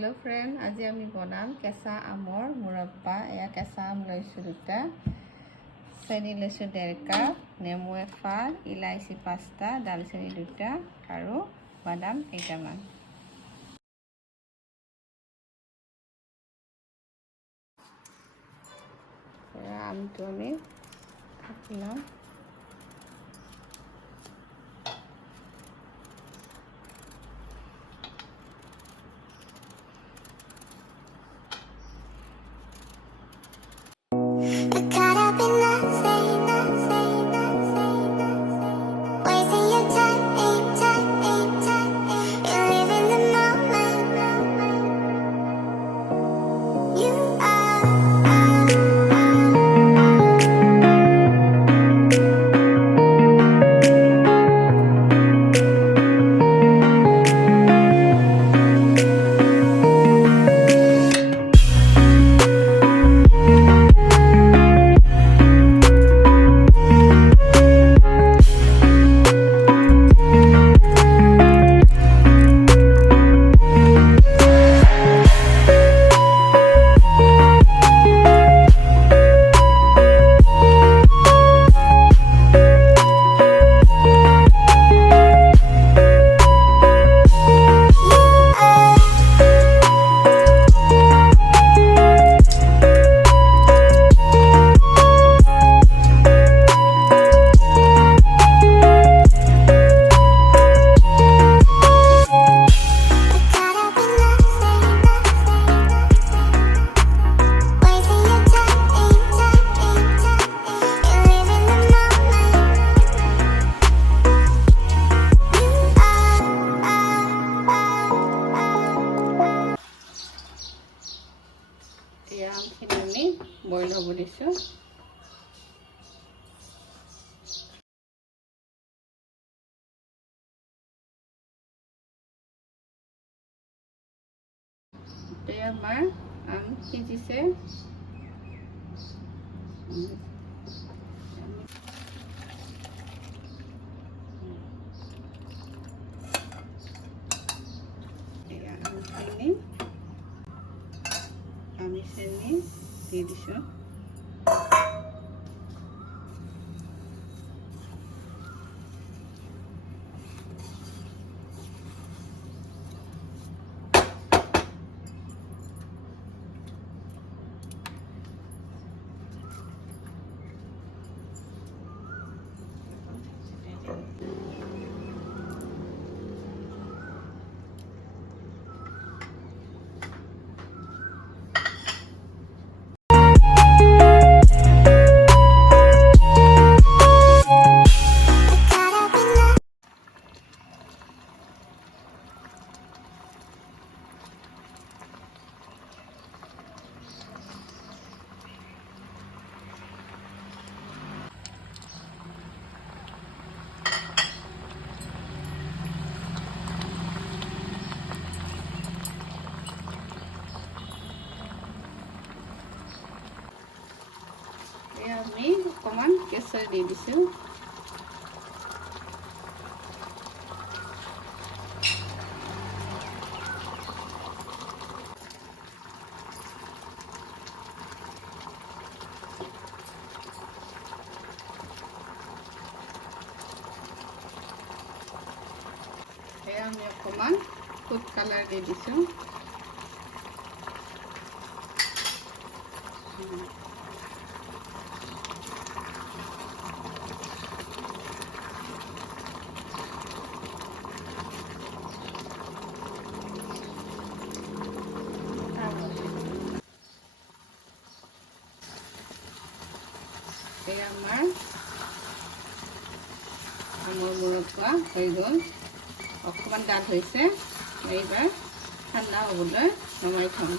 Hello friend, आज आमी बनाम केঁচা आমৰ मुरब्बा। या केঁচা आम लैছোঁ दुटा, চেনি লৈছোঁ 1.5 কাপ, নেমু এফাল, ইলাইচি 5টা, দালচেনি 2টা আৰু বাদাম কেইটামান। আমটো আমি কাটি লওঁ। আমখিনি আমি বইল হ'ব দিছোঁ। আমাৰ আম সিজিছে। আমখিনি আমি চেনি দি দিছোঁ। আমি অকণমান কেশৰ দি দিছোঁ। আমি অকণমান ফুড কালাৰ দি দিছোঁ। আমাৰ আমৰ মুৰব্বা হৈ গ'ল। অকণমান ডাঠ হৈছে, এইবাৰ ঠাণ্ডা হ'বলৈ নমাই থ'ম।